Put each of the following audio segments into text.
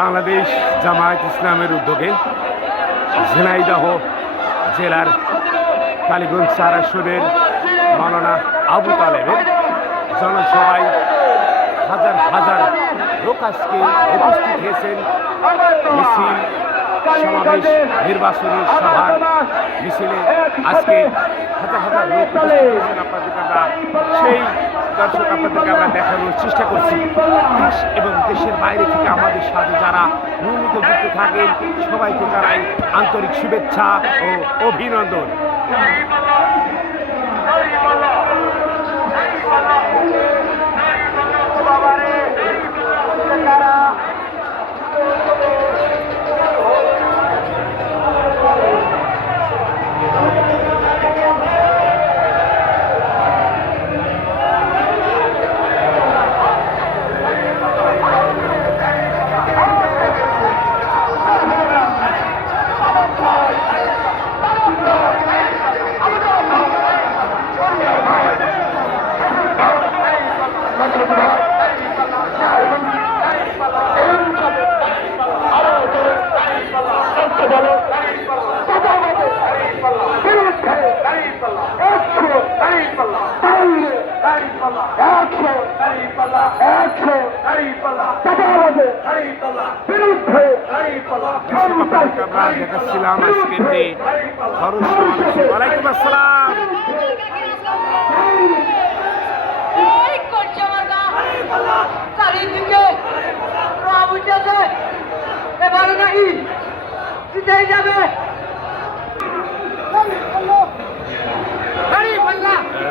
বাংলাদেশ জামায়াত ইসলামের উদ্যোগে ঝিনাইদহ জেলার কালীগঞ্জ চার আসনের মাওলানা আবু তালেবের জনসভায় হাজার হাজার লোক আজকে উপস্থিত হয়েছেন। মিছিল, সমাবেশ, নির্বাচনী সভার মিছিলে আজকে হাজার হাজার লোক উপস্থিত হয়েছেন। আপনাদেরকে আমরা সেই দর্শক আপনাদেরকে আমরা দেখানোর চেষ্টা করছি। দেশ এবং দেশের বাইরে থেকে আমাদের সাথে যারা নিয়মিত যুক্ত থাকেন সবাইকে জানাই আন্তরিক শুভেচ্ছা ও অভিনন্দন। আমরা দেখাচ্ছিলাম আজকের যে খরচ সমাবেশে। ওয়ালাইকুম আসসালাম।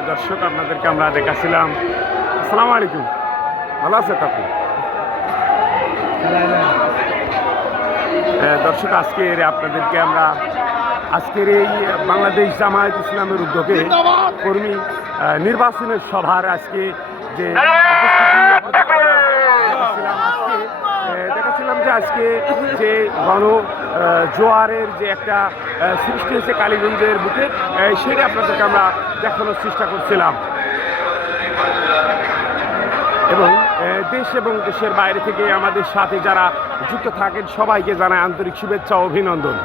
দর্শক আপনাদেরকে আমরা দেখাচ্ছিলাম। আসসালামু আলাইকুম, ভালো আছে কাকু? দর্শক আজকের আপনাদেরকে আমরা আজকের এই বাংলাদেশ জামায়াত ইসলামের উদ্যোগে কর্মী নির্বাচনের সভার আজকে যে দেখাচ্ছিলাম যে আজকে যে গণ জোয়ারের যে একটা সৃষ্টি হয়েছে কালীগঞ্জের বুকে, সেটা আপনাদেরকে আমরা দেখানোর চেষ্টা করছিলাম। এবং দেশ এবং দেশের বাইরে থেকে আমাদের সাথে যারা যুক্ত থাকেন সবাইকে জানায় আন্তরিক শুভেচ্ছা ও অভিনন্দন।